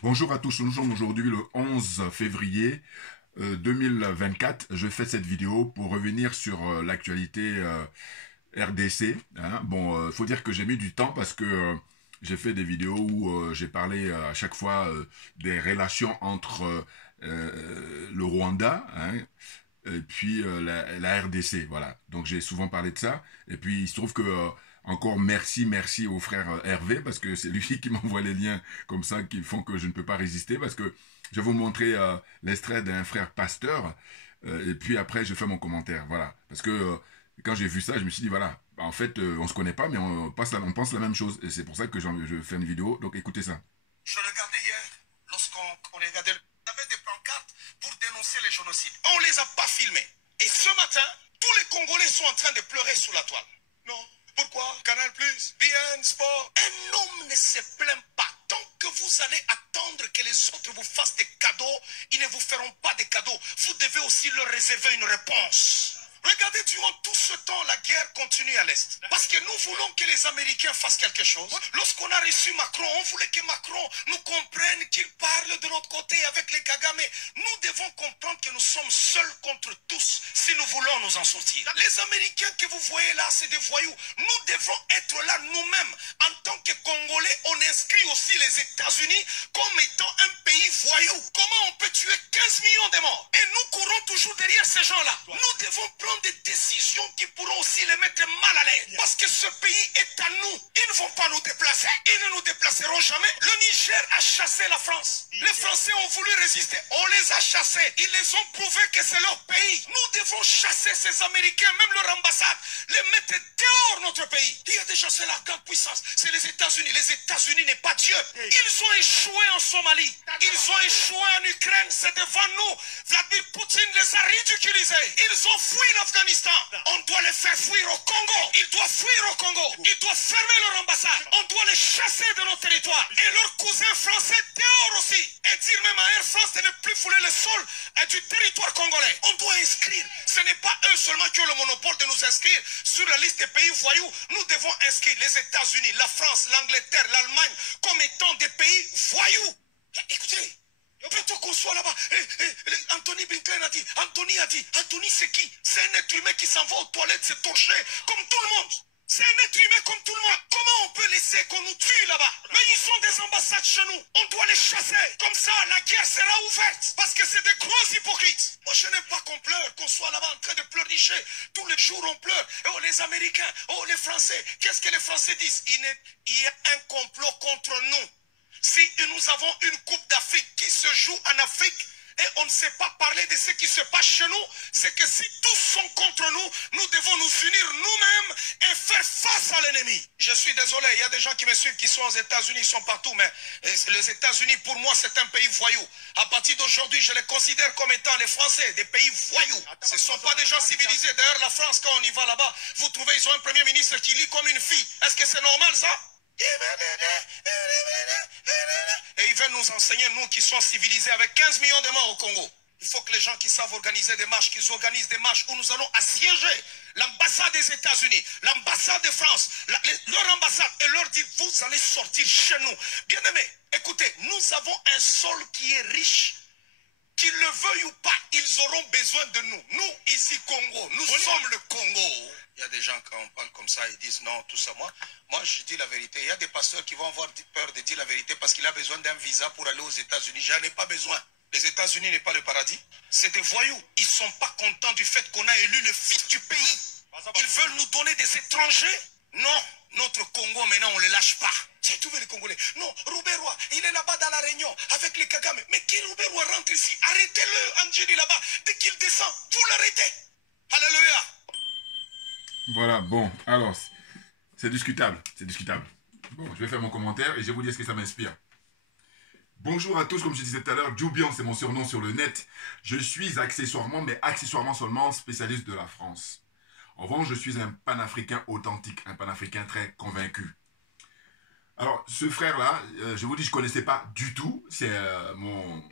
Bonjour à tous, nous sommes aujourd'hui le 11 février 2024. Je fais cette vidéo pour revenir sur l'actualité RDC. Hein. Bon, faut dire que j'ai mis du temps parce que j'ai fait des vidéos où j'ai parlé à chaque fois des relations entre le Rwanda, hein, et puis la RDC, voilà. Donc j'ai souvent parlé de ça. Et puis il se trouve que encore merci au frère Hervé parce que c'est lui qui m'envoie les liens comme ça qui font que je ne peux pas résister parce que je vais vous montrer l'extrait d'un frère pasteur et puis après je fais mon commentaire, voilà. Parce que quand j'ai vu ça, je me suis dit voilà, en fait on se connaît pas mais on pense la même chose et c'est pour ça que je fais une vidéo. Donc écoutez ça. Je regardais hier, lorsqu'on regardait, on avait des pancartes pour dénoncer les génocides. On ne les a pas filmés. Et ce matin, tous les Congolais sont en train de pleurer sous la toile. Non. Pourquoi? Canal+, BN Sport. Un homme ne se plaint pas. Tant que vous allez attendre que les autres vous fassent des cadeaux, ils ne vous feront pas des cadeaux. Vous devez aussi leur réserver une réponse. Regardez, durant tout ce temps, la guerre continue à l'Est. Parce que nous voulons que les Américains fassent quelque chose. Lorsqu'on a reçu Macron, on voulait que Macron nous comprenne, qu'il parle de notre côté avec les Kagame. Nous devons comprendre que nous sommes seuls contre tous si nous voulons nous en sortir. Les Américains que vous voyez là, c'est des voyous. Nous devons être là nous-mêmes. En tant que Congolais, on inscrit aussi les États-Unis comme étant un pays voyou. Comment on peut tuer 15 millions de morts? Et nous courons toujours derrière ces gens-là. Nous devons prendre des décisions qui pourront aussi les mettre mal à l'aise. Parce que ce pays est à nous. Ils ne vont pas nous déplacer. Ils ne nous déplaceront jamais. Le Niger a chassé la France. Les Français ont voulu résister. On les a chassés. Ils les ont prouvé que c'est leur pays. Nous devons chasser ces Américains, même leur ambassade, les mettre dehors notre pays. Il y a déjà c'est la grande puissance. C'est les États-Unis. Les États-Unis n'est pas Dieu. Ils ont échoué en Somalie. Ils ont échoué en Ukraine. C'est devant nous. Vladimir Poutine les a ridiculisés. Ils ont fui l'Afghanistan. On doit les faire fuir au Congo. Ils doivent fuir au Congo. Ils doivent fermer leur ambassade. On doit les chasser de nos territoires. Et leurs cousins français dehors aussi. Et dire même à Air France de ne plus fouler le sol du territoire congolais. On doit inscrire. Ce n'est pas eux seulement qui ont le monopole de nous inscrire sur la liste des pays voyous. Nous devons inscrire les États-Unis, la France, l'Angleterre, l'Allemagne comme étant des pays voyous. Écoutez. Plutôt qu'on soit là-bas, Anthony Blinken a dit, Anthony c'est qui? C'est un être humain qui s'en va aux toilettes se torcher comme tout le monde. C'est un être humain comme tout le monde. Comment on peut laisser qu'on nous tue là-bas? Mais ils ont des ambassades chez nous. On doit les chasser. Comme ça, la guerre sera ouverte. Parce que c'est des gros hypocrites. Moi, je n'aime pas qu'on pleure, qu'on soit là-bas en train de pleurnicher. Tous les jours, on pleure. Oh, les Américains, oh, les Français. Qu'est-ce que les Français disent? Il y a un complot contre nous. Si nous avons une Coupe d'Afrique qui se joue en Afrique et on ne sait pas parler de ce qui se passe chez nous, c'est que si tous sont contre nous, nous devons nous unir nous-mêmes et faire face à l'ennemi. Je suis désolé, il y a des gens qui me suivent qui sont aux États-Unis, ils sont partout, mais les États-Unis, pour moi, c'est un pays voyou. À partir d'aujourd'hui, je les considère comme étant les Français, des pays voyous. Ce ne sont pas des gens civilisés. D'ailleurs, la France, quand on y va là-bas, vous trouvez, ils ont un premier ministre qui lit comme une fille. Est-ce que c'est normal, ça? Et ils veulent nous enseigner, nous qui sommes civilisés avec 15 millions de morts au Congo. Il faut que les gens qui savent organiser des marches, qu'ils organisent des marches où nous allons assiéger l'ambassade des États-Unis, l'ambassade de France, leur ambassade, et leur dire, vous allez sortir chez nous. Bien aimés, écoutez, nous avons un sol qui est riche. Qu'ils le veuillent ou pas, ils auront besoin de nous. Nous, ici, Congo, nous sommes le Congo. Il y a des gens, quand on parle comme ça, ils disent non, tout ça. Moi, je dis la vérité. Il y a des pasteurs qui vont avoir peur de dire la vérité parce qu'il a besoin d'un visa pour aller aux États-Unis. J'en ai pas besoin. Les États-Unis n'est pas le paradis. C'est des voyous. Ils ne sont pas contents du fait qu'on a élu le fils du pays. Ils veulent nous donner des étrangers. Non, notre Congo, maintenant, on ne le lâche pas. J'ai trouvé les Congolais. Non, Rouberois, il est là-bas dans la Réunion avec les Kagame. Mais qui Rouberois rentre ici? Arrêtez-le, Angeli, là-bas. Dès qu'il descend, vous l'arrêtez. Alléluia. Voilà, bon, alors c'est discutable, c'est discutable. Bon, je vais faire mon commentaire et je vais vous dire ce que ça m'inspire. Bonjour à tous, comme je disais tout à l'heure, Joubian, c'est mon surnom sur le net. Je suis accessoirement, mais accessoirement seulement, spécialiste de la France. En revanche, je suis un panafricain authentique, un panafricain très convaincu. Alors, ce frère-là, je vous dis, je ne connaissais pas du tout. C'est mon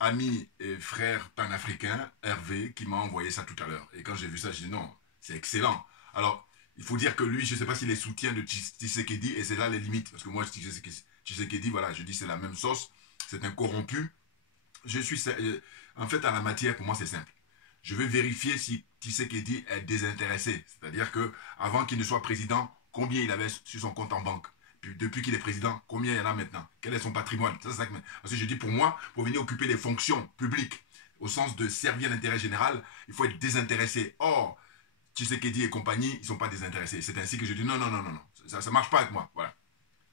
ami et frère panafricain, Hervé, qui m'a envoyé ça tout à l'heure. Et quand j'ai vu ça, j'ai dit non, c'est excellent. Alors, il faut dire que lui, je ne sais pas s'il est soutien de Tshisekedi, et c'est là les limites. Parce que moi, Tshisekedi, voilà, je dis c'est la même sauce. c'est un corrompu. En fait, à la matière, pour moi, c'est simple. Je veux vérifier si Tshisekedi est désintéressé. C'est-à-dire que avant qu'il ne soit président, combien il avait sur son compte en banque. Puis depuis qu'il est président, combien il y en a maintenant? Quel est son patrimoine? Ça, c'est ça que... Parce que je dis, pour moi, pour venir occuper des fonctions publiques, au sens de servir l'intérêt général, il faut être désintéressé. Or, Tshisekedi et compagnie, ils ne sont pas désintéressés. C'est ainsi que je dis, non, non, non, non, non. Ça ne marche pas avec moi. Voilà.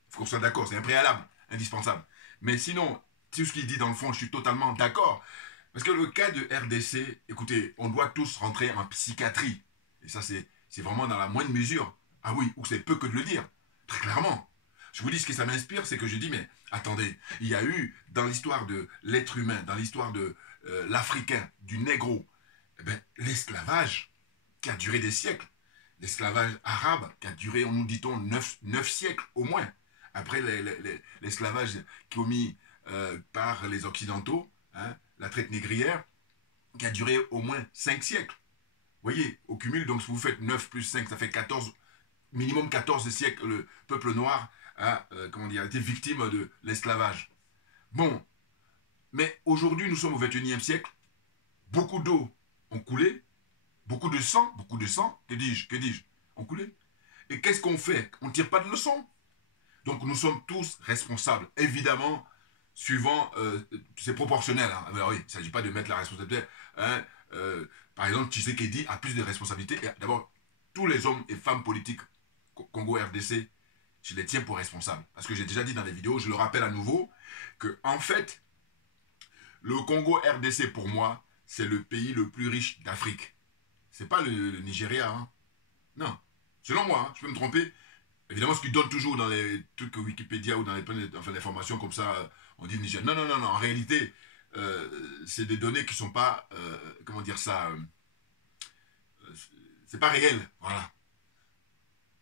Il faut qu'on soit d'accord. C'est un préalable, indispensable. Mais sinon, tout ce qu'il dit dans le fond, je suis totalement d'accord. Parce que le cas de RDC, écoutez, on doit tous rentrer en psychiatrie. Et ça, c'est vraiment dans la moindre mesure. Ah oui, ou c'est peu que de le dire. Très clairement. Je vous dis ce que ça m'inspire, c'est que je dis, mais attendez, il y a eu dans l'histoire de l'être humain, dans l'histoire de l'Africain, du négro, eh l'esclavage qui a duré des siècles. L'esclavage arabe qui a duré, nous dit-on, 9 siècles au moins. Après l'esclavage commis par les Occidentaux, hein, la traite négrière, qui a duré au moins 5 siècles. Vous voyez, au cumul, donc si vous faites 9 plus 5, ça fait 14, minimum 14 siècles, le peuple noir a été victime de l'esclavage. Bon, mais aujourd'hui, nous sommes au 21e siècle, beaucoup d'eau ont coulé, beaucoup de sang, que dis-je, ont coulé. Et qu'est-ce qu'on fait? On ne tire pas de leçons. Donc nous sommes tous responsables, évidemment, suivant, c'est proportionnel. Hein. Alors oui, il ne s'agit pas de mettre la responsabilité. Hein, par exemple, Tshisekedi a plus de responsabilités. D'abord, tous les hommes et femmes politiques Congo-RDC, je les tiens pour responsables. Parce que j'ai déjà dit dans les vidéos, je le rappelle à nouveau, que en fait, le Congo-RDC, pour moi, c'est le pays le plus riche d'Afrique. C'est pas le Nigeria. Hein. Non. Selon moi, hein, je peux me tromper. Évidemment, ce qu'ils donnent toujours dans les trucs Wikipédia ou dans les formations comme ça, on dit Niger. Non, non, non, non. En réalité, c'est des données qui ne sont pas, comment dire ça, c'est pas réel. Voilà.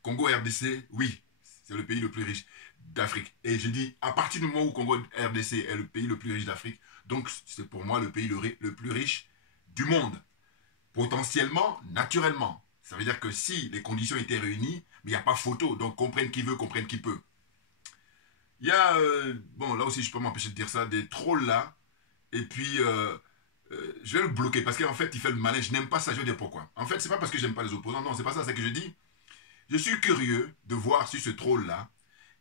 Congo RDC, oui, c'est le pays le plus riche d'Afrique. Et je dis, à partir du moment où Congo RDC est le pays le plus riche d'Afrique, donc c'est pour moi le pays le plus riche du monde. Potentiellement, naturellement. Ça veut dire que si les conditions étaient réunies, mais il n'y a pas photo, donc comprenne qui veut, comprenne qui peut. Il y a, bon là aussi je peux m'empêcher de dire ça, des trolls là, et puis je vais le bloquer, parce qu'en fait il fait le malin, je n'aime pas ça, je vais dire pourquoi. En fait c'est pas parce que j'aime pas les opposants, non c'est pas ça, c'est que je dis, je suis curieux de voir si ce troll là,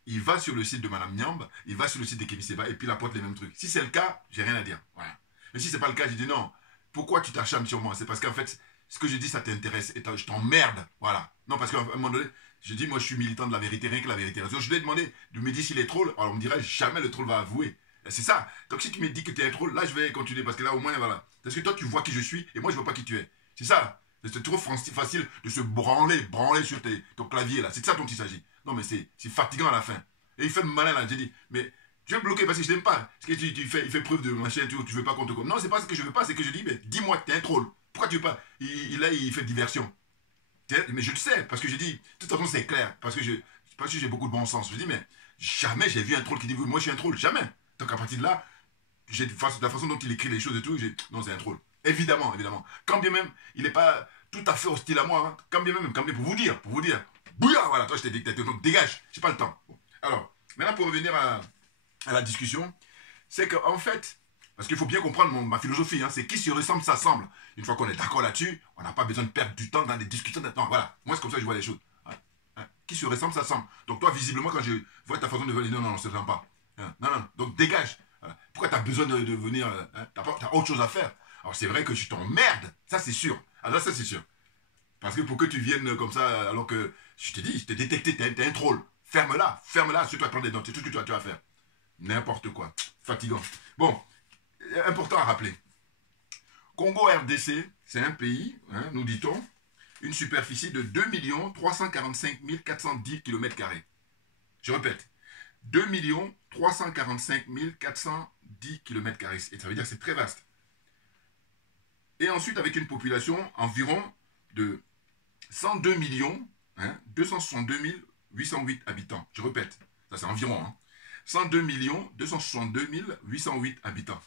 il va sur le site de Madame Nyamb, il va sur le site de Kémy Séba, et puis il apporte les mêmes trucs. Si c'est le cas, j'ai rien à dire, voilà. Mais si c'est pas le cas, je dis non, pourquoi tu t'acharnes sur moi? C'est parce qu'en fait, ce que je dis, ça t'intéresse, et je t'emmerde, voilà. Non, parce qu'à un moment donné, je dis, moi, je suis militant de la vérité, rien que la vérité. Donc, je lui ai demandé de me dire s'il est troll, alors on me dirait, jamais le troll va avouer. C'est ça. Donc, si tu me dis que tu es un troll, là, je vais continuer, parce que là, au moins, voilà. Parce que toi, tu vois qui je suis, et moi, je ne vois pas qui tu es. C'est ça. C'est trop facile de se branler sur ton clavier, là. C'est de ça dont il s'agit. Non, mais c'est fatigant à la fin. Et il fait le malin, là. J'ai dit, mais je vais bloquer parce que je t'aime pas. Parce que il fait preuve de machin, tu veux pas qu'on te compte. Non, c'est pas ce que je veux pas, c'est que je dis, mais dis-moi que tu es un troll. Pourquoi tu veux pas? Il fait diversion. Mais je le sais, parce que je dis, de toute façon, c'est clair. Parce que j'ai beaucoup de bon sens. Je dis, mais jamais j'ai vu un troll qui dit, moi, je suis un troll. Jamais. Donc, à partir de là, la façon dont il écrit les choses et tout, non, c'est un troll. Évidemment, évidemment. Quand bien même, il n'est pas tout à fait hostile à moi. Hein. Quand bien même, pour vous dire. Bouillard, voilà, toi, je t'ai dictateur. Donc, dégage. J'ai pas le temps. Bon. Alors, maintenant, pour revenir à la discussion, c'est qu'en fait, parce qu'il faut bien comprendre ma philosophie, hein, c'est qui se ressemble, s'assemble. Une fois qu'on est d'accord là-dessus, on n'a pas besoin de perdre du temps dans des discussions. Non, voilà, moi c'est comme ça que je vois les choses. Hein. Qui se ressemble, s'assemble. Donc toi, visiblement, quand je vois ta façon de venir, non, non, non, ça ne ressemble pas. Hein. Non, non, donc dégage. Voilà. Pourquoi tu as besoin de venir, hein, tu as autre chose à faire. Alors c'est vrai que je t'emmerde, ça c'est sûr. Alors ça c'est sûr. Parce que pour que tu viennes comme ça, alors que je t'ai dit, je t'ai détecté, t'es un troll. Ferme-la, c'est toi qui prends des notes, c'est tout ce que tu vas faire. N'importe quoi. Fatigant. Bon, important à rappeler. Congo RDC, c'est un pays, hein, nous dit-on, une superficie de 2 345 410 km². Je répète, 2 345 410 km². Et ça veut dire que c'est très vaste. Et ensuite, avec une population environ de 102 262 808 habitants. Je répète, ça c'est environ, hein. 102 262 808 habitants.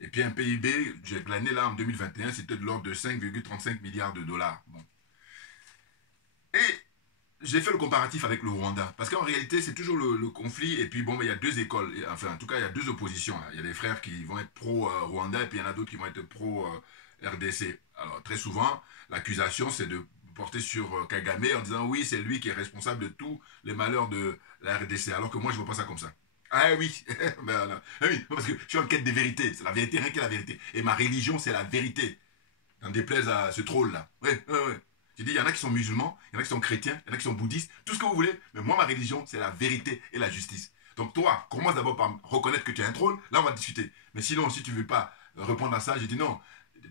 Et puis un PIB, j'ai plané là en 2021, c'était de l'ordre de 5,35 milliards de dollars. Bon. Et j'ai fait le comparatif avec le Rwanda. Parce qu'en réalité, c'est toujours le conflit. Et puis, bon, il y a deux écoles. Enfin, en tout cas, il y a deux oppositions. Il y a des frères qui vont être pro-Rwanda et puis il y en a d'autres qui vont être pro-RDC. Alors, très souvent, l'accusation, c'est de porter sur Kagame en disant oui, c'est lui qui est responsable de tous les malheurs de la RDC. Alors que moi, je ne vois pas ça comme ça. Ah oui, ben, ah oui, parce que je suis en quête de vérité. C'est la vérité, rien que la vérité. Et ma religion, c'est la vérité. N'en déplaise à ce troll-là. Ouais, ouais, ouais. J'ai dit, il y en a qui sont musulmans, il y en a qui sont chrétiens, il y en a qui sont bouddhistes, tout ce que vous voulez, mais moi, ma religion, c'est la vérité et la justice. Donc toi, commence d'abord par reconnaître que tu es un troll, là on va discuter. Mais sinon, si tu ne veux pas répondre à ça, j'ai dit non.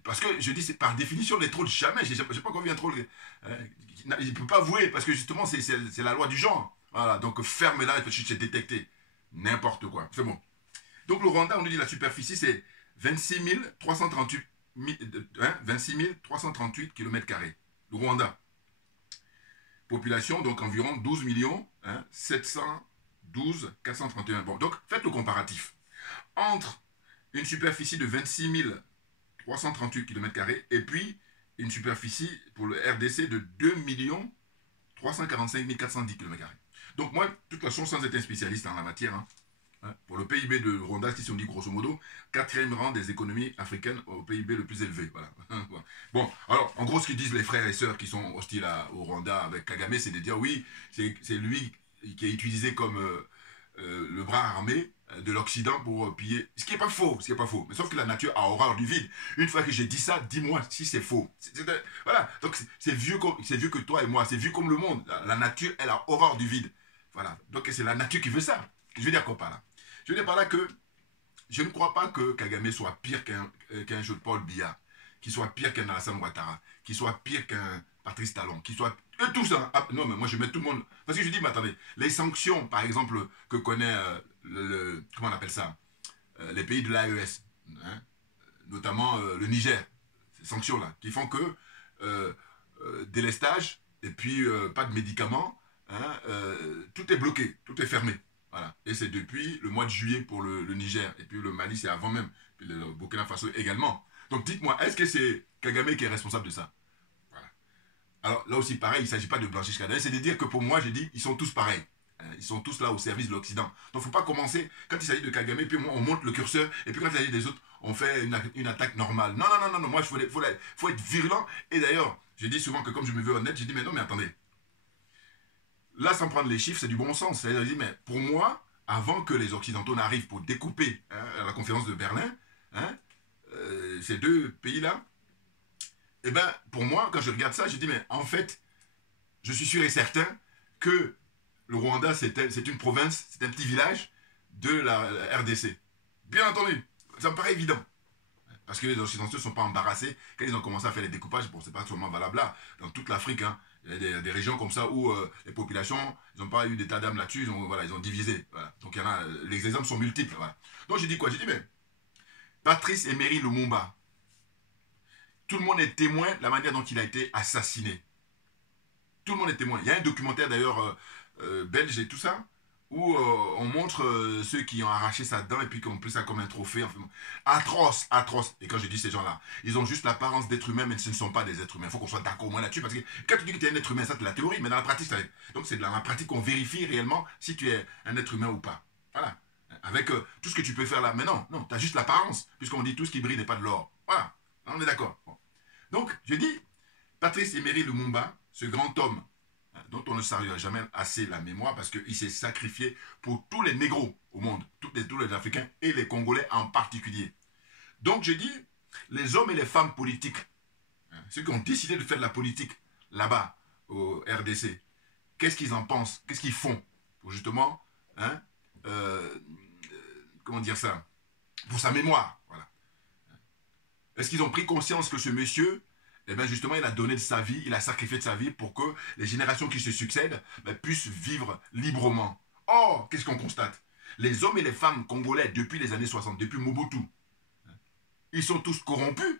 Parce que je dis, c'est par définition, les trolls, jamais, je ne sais pas combien de trolls, il ne peut pas avouer, parce que justement, c'est la loi du genre. Voilà, donc ferme-la et que tu t'es détecté. N'importe quoi, c'est bon. Donc le Rwanda, on nous dit la superficie, c'est 26 338 26 338 km². Le Rwanda. Population, donc environ 12 millions, 712 431. Bon, donc faites le comparatif. Entre une superficie de 26 338 km² et puis une superficie pour le RDC de 2 345 410 km². Donc moi, de toute façon, sans être un spécialiste en la matière, pour le PIB de Rwanda, si on dit grosso modo, 4e rang des économies africaines au PIB le plus élevé. Voilà. Bon, alors, en gros, ce qu'ils disent les frères et sœurs qui sont hostiles au Rwanda avec Kagame, c'est de dire, oui, c'est lui qui est utilisé comme le bras armé de l'Occident pour piller. Ce qui n'est pas faux, ce qui n'est pas faux. Mais sauf que la nature a horreur du vide. Une fois que j'ai dit ça, dis-moi si c'est faux. Voilà, donc c'est vieux que toi et moi, c'est vieux comme le monde. La nature, elle a horreur du vide. Voilà, donc c'est la nature qui veut ça. Je veux dire quoi par là? Je veux dire par là que je ne crois pas que Kagame soit pire qu'un Jean-Paul Biya, qu'il soit pire qu'un Alassane Ouattara, qu'il soit pire qu'un Patrice Talon, qu'il soit... tout ça. Ah, non, mais moi je mets tout le monde... Parce que je dis, mais attendez, les sanctions, par exemple, que connaît comment on appelle ça, les pays de l'AES, notamment le Niger, ces sanctions-là, qui font que délestage et puis pas de médicaments, tout est bloqué, tout est fermé. Voilà. Et c'est depuis le mois de juillet pour le Niger. Et puis le Mali, c'est avant même. Puis le Burkina Faso également. Donc dites-moi, est-ce que c'est Kagame qui est responsable de ça? Voilà. Alors là aussi, pareil, il ne s'agit pas de blanchir Kagame. C'est de dire que pour moi, j'ai dit, ils sont tous pareils. Ils sont tous là au service de l'Occident. Donc il ne faut pas commencer, quand il s'agit de Kagame, puis on monte le curseur. Et puis quand il s'agit des autres, on fait une attaque normale. Non, non, non, non, non. Moi, il faut être virulent. Et d'ailleurs, je dis souvent que comme je me veux honnête, j'ai dit, mais non, mais attendez. Là, sans prendre les chiffres, c'est du bon sens. C'est-à-dire, mais pour moi, avant que les Occidentaux n'arrivent pour découper à la conférence de Berlin, ces deux pays-là, eh bien, pour moi, quand je regarde ça, je dis, mais en fait, je suis sûr et certain que le Rwanda, c'est une province, c'est un petit village de la RDC. Bien entendu, ça me paraît évident. Parce que les Occidentaux ne sont pas embarrassés quand ils ont commencé à faire les découpages. Bon, c'est pas seulement valable là, dans toute l'Afrique, il y a des régions comme ça où les populations, ils n'ont pas eu d'état d'âme là-dessus, ils ont divisé. Voilà. Donc il y en a, les exemples sont multiples. Voilà. Donc j'ai dit quoi? J'ai dit, mais Patrice Emery Lumumba, tout le monde est témoin de la manière dont il a été assassiné. Tout le monde est témoin. Il y a un documentaire d'ailleurs belge et tout ça, où on montre ceux qui ont arraché sa dent et puis qui ont pris ça comme un trophée. Enfin, atroce, atroce. Et quand je dis ces gens-là, ils ont juste l'apparence d'êtres humains, mais ce ne sont pas des êtres humains. Il faut qu'on soit d'accord au moins là-dessus, parce que quand tu dis que tu es un être humain, ça c'est la théorie, mais dans la pratique, donc c'est dans la pratique qu'on vérifie réellement si tu es un être humain ou pas. Voilà. Avec tout ce que tu peux faire là. Mais non, non, tu as juste l'apparence, puisqu'on dit tout ce qui brille n'est pas de l'or. Voilà. On est d'accord. Bon. Donc, je dis, Patrice Emery Lumumba, ce grand homme, dont on ne saluera jamais assez la mémoire parce qu'il s'est sacrifié pour tous les négros au monde, tous les Africains et les Congolais en particulier. Donc je dis, les hommes et les femmes politiques, ceux qui ont décidé de faire de la politique là-bas au RDC, qu'est-ce qu'ils en pensent? Qu'est-ce qu'ils font pour justement, comment dire ça, pour sa mémoire, voilà. Est-ce qu'ils ont pris conscience que ce monsieur, eh bien justement, il a donné de sa vie, il a sacrifié de sa vie pour que les générations qui se succèdent puissent vivre librement. Or, qu'est-ce qu'on constate? Les hommes et les femmes congolais depuis les années 60, depuis Mobutu, ils sont tous corrompus.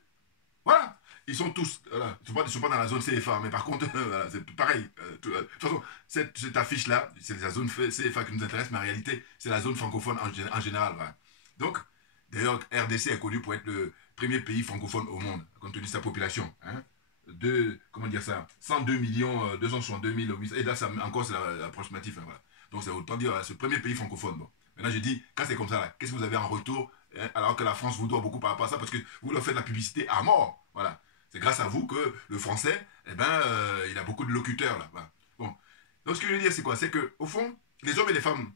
Voilà. Ils sont tous, voilà, ils ne sont pas dans la zone CFA, mais par contre, voilà, c'est pareil. De toute façon, cette affiche-là, c'est la zone CFA qui nous intéresse, mais en réalité, c'est la zone francophone en général. Voilà. Donc, d'ailleurs, RDC est connu pour être le premier pays francophone au monde, compte tenu de sa population. comment dire ça, 102 millions 262 000, et là, ça, encore, c'est l'approximatif. Hein, voilà. Donc, c'est autant dire, ce premier pays francophone. Bon. Maintenant, je dis, quand c'est comme ça, qu'est-ce que vous avez en retour, hein, alors que la France vous doit beaucoup par rapport à ça, parce que vous leur faites de la publicité à mort. Voilà. C'est grâce à vous que le français, eh ben, il a beaucoup de locuteurs, là. Voilà. Bon. Donc, ce que je veux dire, c'est quoi? C'est que, au fond, les hommes et les femmes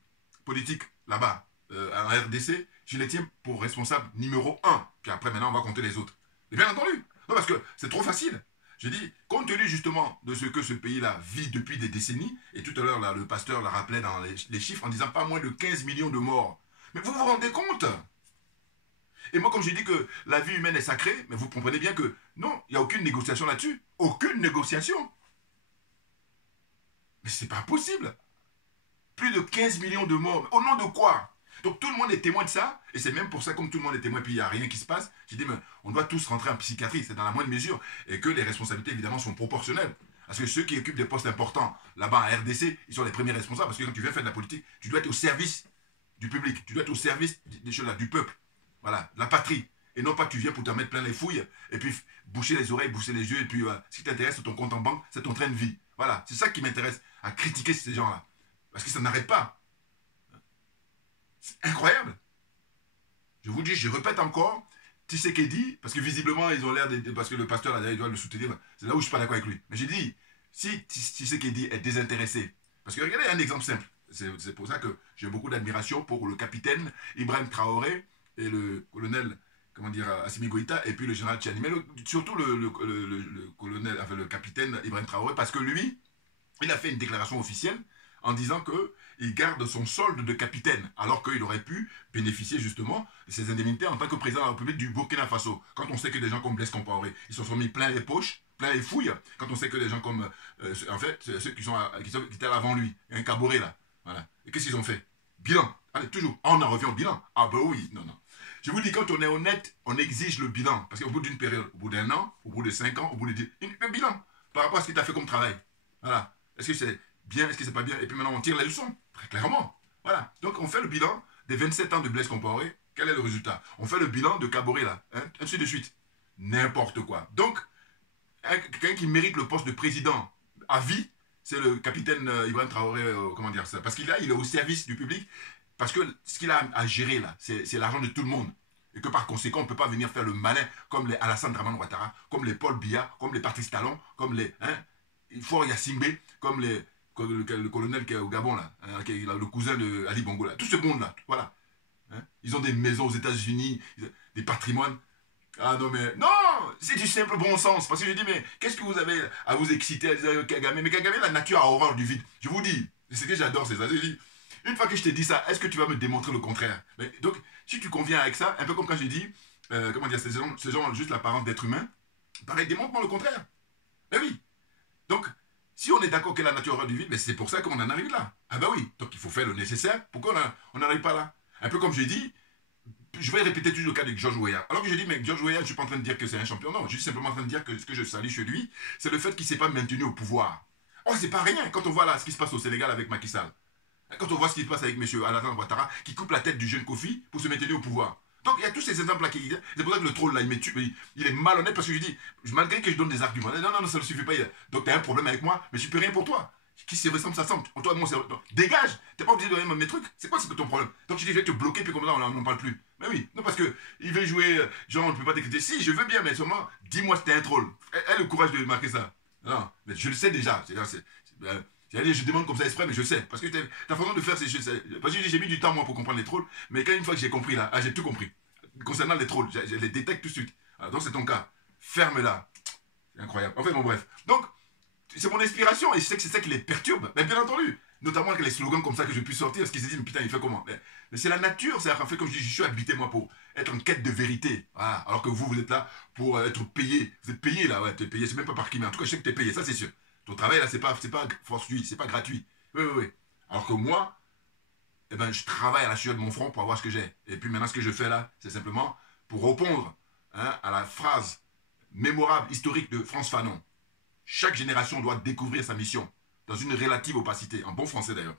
politiques, là-bas, en RDC, je les tiens pour responsable numéro 1. Puis après, maintenant, on va compter les autres. Et bien entendu. Non, parce que c'est trop facile. Je dis, compte tenu justement de ce que ce pays-là vit depuis des décennies, et tout à l'heure, le pasteur l'a rappelé dans les chiffres en disant pas moins de 15 millions de morts. Mais vous vous rendez compte? Et moi, comme j'ai dit que la vie humaine est sacrée, mais vous comprenez bien que non, il n'y a aucune négociation là-dessus. Aucune négociation. Mais c'est pas possible. Plus de 15 millions de morts. Au nom de quoi? Donc tout le monde est témoin de ça, et c'est même pour ça, comme tout le monde est témoin, puis il n'y a rien qui se passe, j'ai dit, mais on doit tous rentrer en psychiatrie, c'est dans la moindre mesure, et que les responsabilités, évidemment, sont proportionnelles. Parce que ceux qui occupent des postes importants, là-bas à RDC, ils sont les premiers responsables, parce que quand tu viens faire de la politique, tu dois être au service du public, tu dois être au service des choses là, du peuple, voilà, de la patrie, et non pas que tu viens pour te mettre plein les fouilles, et puis boucher les oreilles, boucher les yeux, et puis ce qui t'intéresse, c'est ton compte en banque, c'est ton train de vie. Voilà, c'est ça qui m'intéresse, à critiquer ces gens-là, parce que ça n'arrête pas. C'est incroyable. Je vous dis, je répète encore, Tshisekedi, parce que visiblement, ils ont l'air de... Parce que le pasteur, là, il doit le soutenir. C'est là où je ne suis pas d'accord avec lui. Mais j'ai dit, si Tshisekedi est désintéressé, parce que regardez un exemple simple. C'est pour ça que j'ai beaucoup d'admiration pour le capitaine Ibrahim Traoré et le colonel, comment dire, Assimi Goïta, et puis le général Tchiani. Mais surtout le colonel, enfin le capitaine Ibrahim Traoré, parce que lui, il a fait une déclaration officielle en disant qu'il garde son solde de capitaine, alors qu'il aurait pu bénéficier justement de ses indemnités en tant que président de la République du Burkina Faso. Quand on sait que des gens comme Blaise Compaoré, ils se sont mis plein les poches, plein les fouilles, quand on sait que des gens comme, en fait, ceux qui étaient avant lui, un Kaboré là, voilà. Et qu'est-ce qu'ils ont fait? Bilan. Allez, toujours. Ah, on en revient au bilan. Ah ben oui, non, non. Je vous dis, quand on est honnête, on exige le bilan. Parce qu'au bout d'une période, au bout d'un an, au bout de 5 ans, au bout de 10, un bilan par rapport à ce qu'il a fait comme travail. Voilà. Est-ce que c'est bien, est-ce que c'est pas bien? Et puis maintenant, on tire les leçons, très clairement. Voilà. Donc, on fait le bilan des 27 ans de Blaise Compaoré. Quel est le résultat? On fait le bilan de Kaboré, là. Hein, ainsi de suite. N'importe quoi. Donc, quelqu'un qui mérite le poste de président à vie, c'est le capitaine Ibrahim Traoré, comment dire ça? Parce qu'il est au service du public. Parce que ce qu'il a à gérer, là, c'est l'argent de tout le monde. Et que par conséquent, on ne peut pas venir faire le malin comme les Alassane Dramane Ouattara, comme les Paul Biya, comme les Patrice Talon, comme les Faure Yacine, comme le colonel qui est au Gabon, là, hein, qui est le cousin de Ali Bongo, là. Tout ce monde-là, voilà. Hein? Ils ont des maisons aux États-Unis, des patrimoines. Ah non, mais non, c'est du simple bon sens. Parce que je dis, mais qu'est-ce que vous avez à vous exciter à dire Kagame? Mais Kagame, la nature a horreur du vide. Je vous dis, c'est ce que j'adore, c'est ça. Je dis, une fois que je t'ai dit ça, est-ce que tu vas me démontrer le contraire? Mais, donc, si tu conviens avec ça, un peu comme quand j'ai dit, comment dire, ces gens ont juste l'apparence d'être humains, pareil, démontre-moi le contraire. Mais oui. Donc, si on est d'accord que la nature a horreur du vide, mais c'est pour ça qu'on en arrive là. Ah ben oui, donc il faut faire le nécessaire. Pourquoi on n'arrive pas là? Un peu comme j'ai dit, je vais répéter toujours le cas de George Weah. Alors que je dis, mais George Weah, je ne suis pas en train de dire que c'est un champion. Non, je suis simplement en train de dire que ce que je salue chez lui, c'est le fait qu'il ne s'est pas maintenu au pouvoir. Oh, c'est pas rien quand on voit là ce qui se passe au Sénégal avec Macky Sall. Quand on voit ce qui se passe avec M. Alassane Ouattara, qui coupe la tête du jeune Kofi pour se maintenir au pouvoir. Donc il y a tous ces exemples-là qui... C'est pour ça que le troll là, il est malhonnête parce que je dis, malgré que je donne des arguments, non, non, non, ça ne suffit pas. Donc tu as un problème avec moi, mais je ne peux rien pour toi. Qui se ressemble, ça semble. Toi, moi, dégage. Tu n'es pas obligé de donner mes trucs. C'est quoi ton problème? Donc tu dis, je vais te bloquer, puis comme ça, on n'en parle plus. Mais oui, non, parce que il veut jouer, genre, on ne peut pas t'écouter. Si, je veux bien, mais seulement, dis-moi si t'es un troll. Aie le courage de marquer ça. Non, mais je le sais déjà. Je demande comme ça exprès, mais je sais. Parce que ta façon de faire, c'est. Parce que j'ai mis du temps, moi, pour comprendre les trolls. Mais quand une fois que j'ai compris, là, j'ai tout compris. Concernant les trolls, je les détecte tout de suite. Alors, donc, c'est ton cas. Ferme-la. C'est incroyable. En fait, bon, bref. Donc, c'est mon inspiration et je sais que c'est ça qui les perturbe. Mais bien entendu. Notamment avec les slogans comme ça que je puis sortir. Parce qu'ils se disent, mais putain, il fait comment? Mais c'est la nature. C'est en fait, comme je dis, je suis habité, moi, pour être en quête de vérité. Voilà. Alors que vous êtes là pour être payé. Vous êtes payé, là. Ouais, tu es payé. C'est même pas par qui, mais en tout cas, je sais que tu es payé. Ça, c'est sûr. Ton travail, là, c'est pas fortuit, c'est pas gratuit. Oui, oui, oui. Alors que moi, eh ben, je travaille à la sueur de mon front pour avoir ce que j'ai. Et puis maintenant, ce que je fais là, c'est simplement pour répondre à la phrase mémorable, historique de Frantz Fanon. Chaque génération doit découvrir sa mission, dans une relative opacité, en bon français d'ailleurs.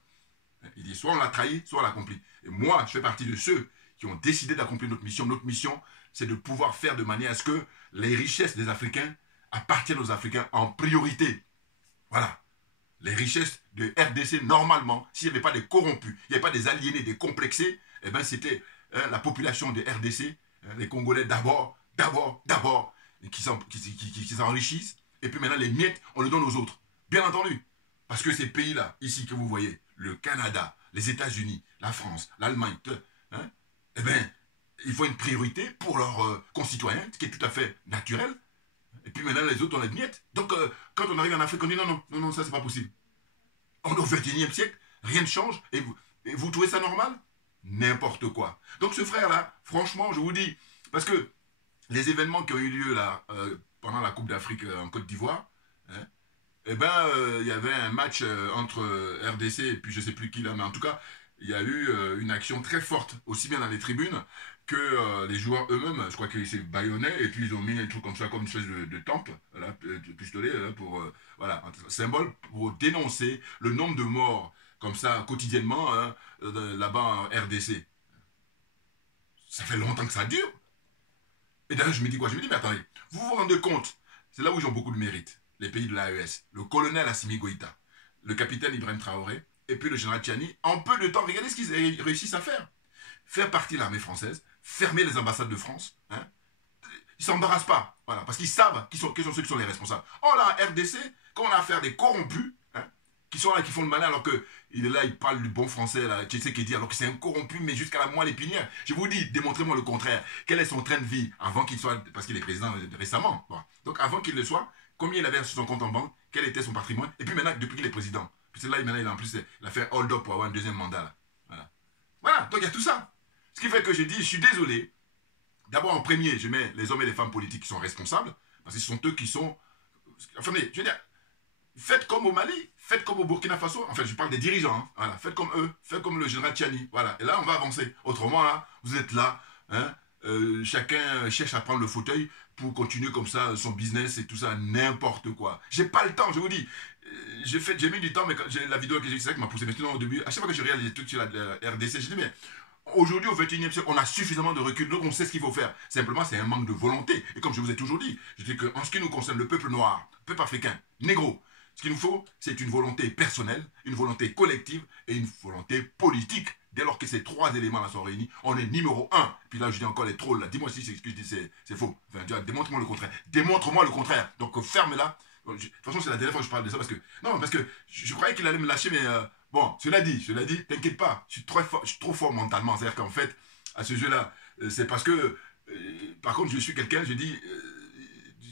Il dit, soit on l'a trahi, soit on l'accomplit. Et moi, je fais partie de ceux qui ont décidé d'accomplir notre mission. Notre mission, c'est de pouvoir faire de manière à ce que les richesses des Africains appartiennent aux Africains en priorité. Voilà. Les richesses de RDC, normalement, s'il n'y avait pas des corrompus, il n'y avait pas des aliénés, des complexés, eh bien c'était la population de RDC, les Congolais d'abord, qui s'enrichissent, et puis maintenant les miettes, on les donne aux autres. Bien entendu. Parce que ces pays-là, ici que vous voyez, le Canada, les États-Unis, la France, l'Allemagne, hein, eh bien, il faut une priorité pour leurs concitoyens, ce qui est tout à fait naturel. Et puis maintenant, les autres, on les miettes. Donc, quand on arrive en Afrique, on dit non, ça, c'est pas possible. On est au XXIe siècle, rien ne change, et vous trouvez ça normal? N'importe quoi. Donc, ce frère-là, franchement, je vous dis, parce que les événements qui ont eu lieu là, pendant la Coupe d'Afrique en Côte d'Ivoire, hein, eh ben, il y avait un match entre RDC et puis je sais plus qui là, mais en tout cas, il y a eu une action très forte, aussi bien dans les tribunes que les joueurs eux-mêmes. Je crois qu'ils s'est bâillonné et puis ils ont mis un truc comme ça, comme une espèce de temple, là, de pistolet, là, pour, voilà, un symbole pour dénoncer le nombre de morts comme ça quotidiennement hein, là-bas en RDC. Ça fait longtemps que ça dure. Et d'ailleurs, je me dis quoi? Je me dis, mais attendez, vous vous rendez compte, c'est là où ils ont beaucoup de mérite. Les pays de l'AES, le colonel Assimi Goïta, le capitaine Ibrahim Traoré, et puis le général Tchiani, en peu de temps, regardez ce qu'ils réussissent à faire. Faire partie de l'armée française, fermer les ambassades de France, hein. Ils ne s'embarrassent pas, voilà, parce qu'ils savent qui sont ceux qui sont les responsables. Oh là, RDC, quand on a affaire des corrompus, hein, qui sont là, qui font le malin, alors qu'il est là, il parle du bon français, là, tu sais qu'il dit, alors que c'est un corrompu, mais jusqu'à la moelle épinière. Je vous dis, démontrez-moi le contraire. Quel est son train de vie avant qu'il soit, parce qu'il est président récemment, bon. Donc avant qu'il le soit, combien il avait sur son compte en banque, quel était son patrimoine, et puis maintenant, depuis qu'il est président. Puis là, maintenant, il a fait hold up pour avoir un deuxième mandat. Là. Voilà. Voilà, donc il y a tout ça. Ce qui fait que je dis, je suis désolé. D'abord, en premier, je mets les hommes et les femmes politiques qui sont responsables, parce que ce sont eux qui sont... Enfin, je veux dire, faites comme au Mali, faites comme au Burkina Faso, enfin, je parle des dirigeants, hein. Voilà, faites comme eux, faites comme le général Tchiani, voilà, et là, on va avancer. Autrement, là, vous êtes là, hein, chacun cherche à prendre le fauteuil pour continuer comme ça son business et tout ça, n'importe quoi. J'ai pas le temps, je vous dis. J'ai mis du temps, mais la vidéo que j'ai vue, c'est ça qui m'a poussé. Maintenant, au début, à chaque fois que je regarde les trucs sur la RDC, je dis, mais aujourd'hui, au 21e siècle, on a suffisamment de recul, donc on sait ce qu'il faut faire. Simplement, c'est un manque de volonté. Et comme je vous ai toujours dit, je dis qu'en ce qui nous concerne, le peuple noir, le peuple africain, négro, ce qu'il nous faut, c'est une volonté personnelle, une volonté collective et une volonté politique. Dès lors que ces trois éléments-là sont réunis, on est numéro 1. Puis là, je dis encore les trolls, là. Dis-moi si ce que je dis, c'est faux. Enfin, démontre-moi le contraire. Démontre-moi le contraire. Donc, ferme-la. De toute façon, c'est la dernière fois que je parle de ça parce que... Non, parce que je croyais qu'il allait me lâcher, mais... bon, cela dit, t'inquiète pas. Je suis trop fort mentalement. C'est-à-dire qu'en fait, à ce jeu-là, c'est parce que... par contre, je suis quelqu'un, je dis...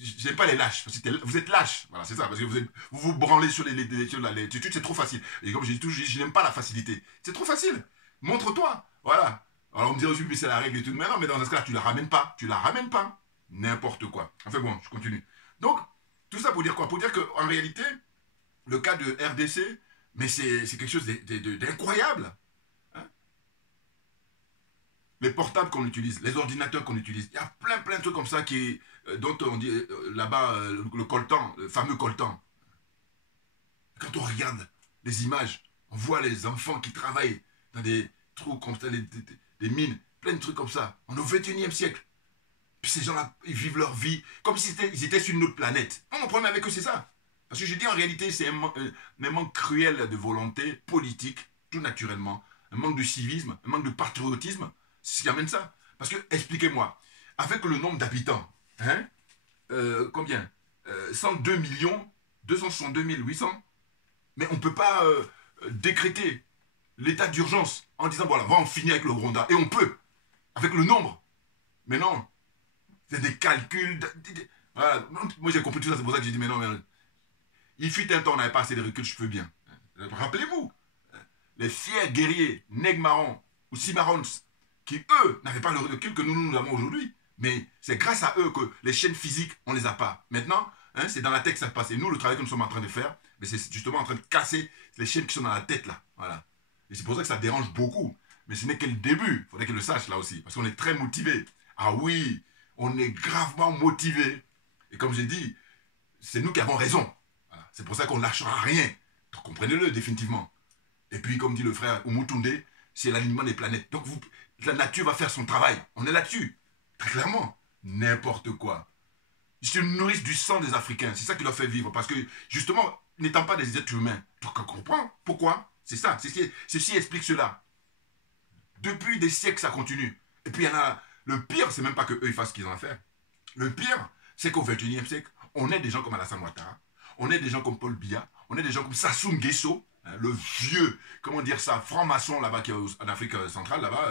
j'aime pas les lâches. Parce que vous êtes lâches. Voilà, c'est ça. Parce que vous branlez sur les études, c'est trop facile. Et comme je dis toujours, je n'aime pas la facilité. C'est trop facile. Montre-toi. Voilà. Alors on me dit aussi, mais c'est la règle et tout. Mais non, mais dans ce cas-là, tu la ramènes pas. Tu la ramènes pas. N'importe quoi. Enfin bon, je continue. Donc, tout ça pour dire quoi? Pour dire qu'en réalité, le cas de RDC, mais c'est quelque chose d'incroyable. Hein? Les portables qu'on utilise, les ordinateurs qu'on utilise, il y a plein de trucs comme ça dont on dit là-bas le coltan, le fameux coltan. Quand on regarde les images, on voit les enfants qui travaillent dans des trous comme ça, des mines, plein de trucs comme ça. On est au 21e siècle. Puis ces gens-là, ils vivent leur vie comme s'ils étaient sur une autre planète. Mon problème avec eux, c'est ça. Parce que je dis en réalité, c'est un manque cruel de volonté politique, tout naturellement. Un manque de civisme, un manque de patriotisme. C'est ce qui amène ça. Parce que, expliquez-moi, avec le nombre d'habitants, hein, combien 102 millions, 262 800. Mais on ne peut pas décréter l'état d'urgence en disant, voilà, on va en finir avec le Rwanda. Et on peut, avec le nombre. Mais non, c'est des calculs. Voilà. Moi, j'ai compris tout ça, c'est pour ça que j'ai dit, mais non, il fut un temps, on n'avait pas assez de recul, je peux bien. Rappelez-vous, les fiers guerriers, Negmaron ou Cimarrons, qui, eux, n'avaient pas le recul que nous avons aujourd'hui. Mais c'est grâce à eux que les chaînes physiques, on ne les a pas. Maintenant, hein, c'est dans la tête que ça se passe. Et nous, le travail que nous sommes en train de faire, mais c'est justement en train de casser les chaînes qui sont dans la tête, là. Voilà. Et c'est pour ça que ça dérange beaucoup. Mais ce n'est que le début. Il faudrait qu'ils le sachent, là aussi. Parce qu'on est très motivés. Ah oui, on est gravement motivés. Et comme j'ai dit, c'est nous qui avons raison. Voilà. C'est pour ça qu'on ne lâchera rien. Donc comprenez-le définitivement. Et puis, comme dit le frère Umutunde, c'est l'alignement des planètes. Donc la nature va faire son travail. On est là-dessus. Très clairement. N'importe quoi. Ils se nourrissent du sang des Africains. C'est ça qui leur fait vivre. Parce que, justement, n'étant pas des êtres humains, tu comprends pourquoi? C'est ça. Ceci explique cela. Depuis des siècles, ça continue. Et puis, il y en a... Le pire, c'est même pas qu'eux, ils fassent ce qu'ils ont à faire. Le pire, c'est qu'au XXIe siècle, on est des gens comme Alassane Ouattara, on est des gens comme Paul Biya, on est des gens comme Sassou Nguesso, hein, le vieux, comment dire ça, franc-maçon là-bas, qui est en Afrique centrale, là-bas,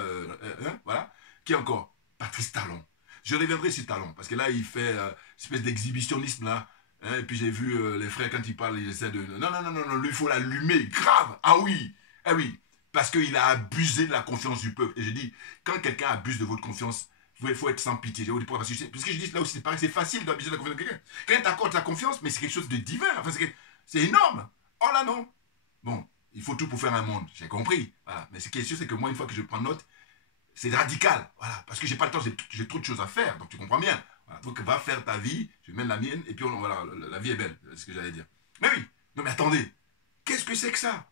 voilà. Qui est encore Patrice Talon. Je reviendrai sur Talon, parce que là, il fait une espèce d'exhibitionnisme, là. Hein, et puis j'ai vu les frères, quand ils parlent, ils essaient de... Non, lui, il faut l'allumer, grave. Ah oui, parce qu'il a abusé de la confiance du peuple. Et je dis, quand quelqu'un abuse de votre confiance, il faut être sans pitié. Parce que je dis là aussi, c'est pareil, c'est facile d'abuser de la confiance de quelqu'un. Quelqu'un t'accorde sa confiance, mais c'est quelque chose de divin. Enfin, c'est énorme. Oh là non. Bon, il faut tout pour faire un monde. J'ai compris. Voilà. Mais ce qui est sûr, c'est que moi, une fois que je prends note, c'est radical. Voilà. Parce que j'ai pas le temps, j'ai trop de choses à faire. Donc tu comprends bien. Voilà. Donc va faire ta vie, je mène la mienne, et puis voilà, la vie est belle. C'est ce que j'allais dire. Mais oui. Non mais attendez. Qu'est-ce que c'est que ça?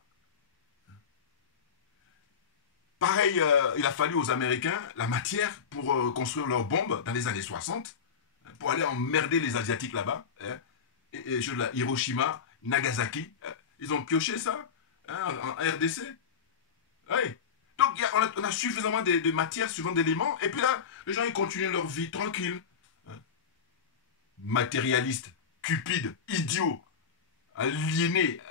Pareil, il a fallu aux Américains la matière pour construire leurs bombes dans les années 60, pour aller emmerder les Asiatiques là-bas. Hein, et Hiroshima, Nagasaki, ils ont pioché ça hein, en RDC. Oui. Donc on a suffisamment de matière, suffisamment d'éléments, et puis là, les gens ils continuent leur vie tranquille. Hein. Matérialistes, cupides, idiots, aliénés.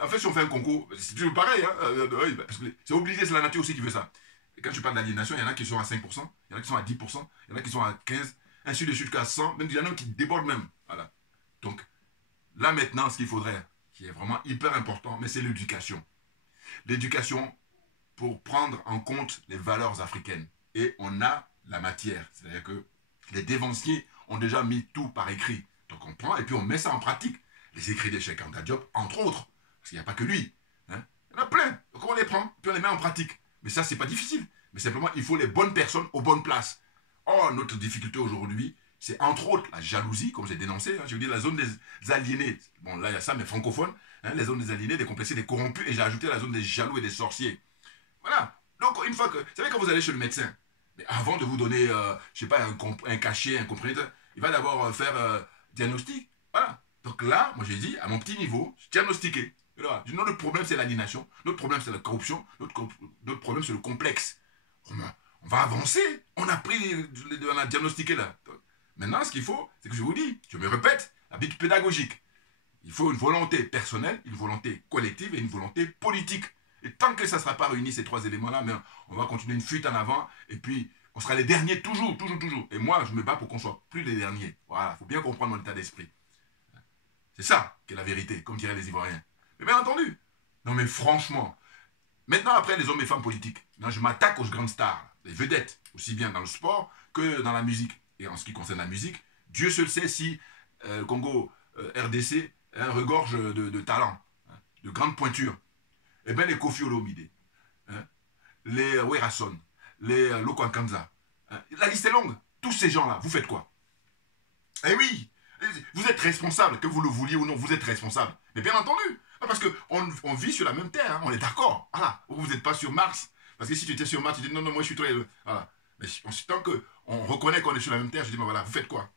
En fait, si on fait un concours, c'est toujours pareil. Hein, parce que c'est obligé, c'est la nature aussi qui veut ça. Et quand tu parles d'aliénation, il y en a qui sont à 5%, il y en a qui sont à 10%, il y en a qui sont à 15%, ainsi de suite jusqu'à 100%, même il y en a qui débordent même. Voilà. Donc, là maintenant, ce qu'il faudrait, qui est vraiment hyper important, mais c'est l'éducation. L'éducation pour prendre en compte les valeurs africaines. Et on a la matière. C'est-à-dire que les dévanciers ont déjà mis tout par écrit. Donc on prend et puis on met ça en pratique. Les écrits de Cheikh Anta Diop, entre autres. Parce qu'il n'y a pas que lui. Hein. Il y en a plein. Donc on les prend, puis on les met en pratique. Mais ça, c'est pas difficile. Mais simplement, il faut les bonnes personnes aux bonnes places. Or, notre difficulté aujourd'hui, c'est entre autres la jalousie, comme j'ai dénoncé. Hein, je veux dire, la zone des aliénés. Bon, là, il y a ça, mais francophone. Hein, les zones des aliénés, des complexés, des corrompus. Et j'ai ajouté la zone des jaloux et des sorciers. Voilà. Donc, une fois que... Vous savez, quand vous allez chez le médecin, mais avant de vous donner, je sais pas, un cachet, un comprimé, il va d'abord faire diagnostic. Voilà. Donc là, moi j'ai dit, à mon petit niveau, je diagnostiqué. Notre problème, c'est l'aliénation. Notre problème, c'est la corruption. Notre problème, c'est le complexe. On va avancer. On a diagnostiqué là. Maintenant, ce qu'il faut, c'est que je vous dis, je me répète, la bite pédagogique. Il faut une volonté personnelle, une volonté collective et une volonté politique. Et tant que ça ne sera pas réuni, ces trois éléments-là, on va continuer une fuite en avant. Et puis, on sera les derniers toujours. Et moi, je me bats pour qu'on ne soit plus les derniers. Voilà, il faut bien comprendre mon état d'esprit. C'est ça qui est la vérité, comme diraient les Ivoiriens. Mais bien entendu. Non mais franchement. Maintenant, après, les hommes et femmes politiques. Maintenant, je m'attaque aux grandes stars, les vedettes, aussi bien dans le sport que dans la musique. Et en ce qui concerne la musique, Dieu seul sait si le Congo RDC regorge de talent, hein, de grandes pointures. Eh bien, les Koffi Olomide, hein, les Werason, les Lokwankanza, hein, la liste est longue. Tous ces gens-là, vous faites quoi? Eh oui, vous êtes responsable, que vous le vouliez ou non, vous êtes responsable. Mais bien entendu, parce qu'on vit sur la même terre, hein, on est d'accord. Voilà, vous n'êtes pas sur Mars. Parce que si tu étais sur Mars, tu dis non, moi je suis très... Voilà. Mais tant qu'on reconnaît qu'on est sur la même terre, je dis, mais voilà, vous faites quoi?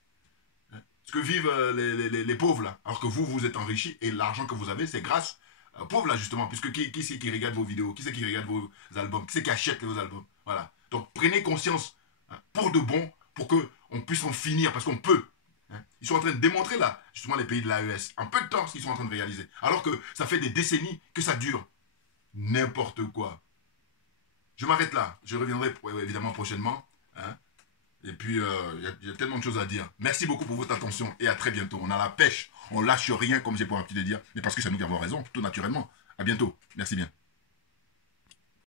Ce que vivent les pauvres là, alors que vous êtes enrichis et l'argent que vous avez, c'est grâce aux pauvres là justement, puisque qui c'est qui regarde vos vidéos, qui c'est qui regarde vos albums, qui c'est qui achète vos albums, voilà. Donc prenez conscience hein, pour de bon, pour qu'on puisse en finir, parce qu'on peut. Hein. Ils sont en train de démontrer là, justement les pays de l'AES, en peu de temps ce qu'ils sont en train de réaliser, alors que ça fait des décennies que ça dure. N'importe quoi. Je m'arrête là, je reviendrai évidemment prochainement. Hein. Et puis, il y a tellement de choses à dire. Merci beaucoup pour votre attention et à très bientôt. On a la pêche, on lâche rien, comme j'ai pour habitude de dire, mais parce que ça nous garde raison, tout naturellement. À bientôt. Merci bien.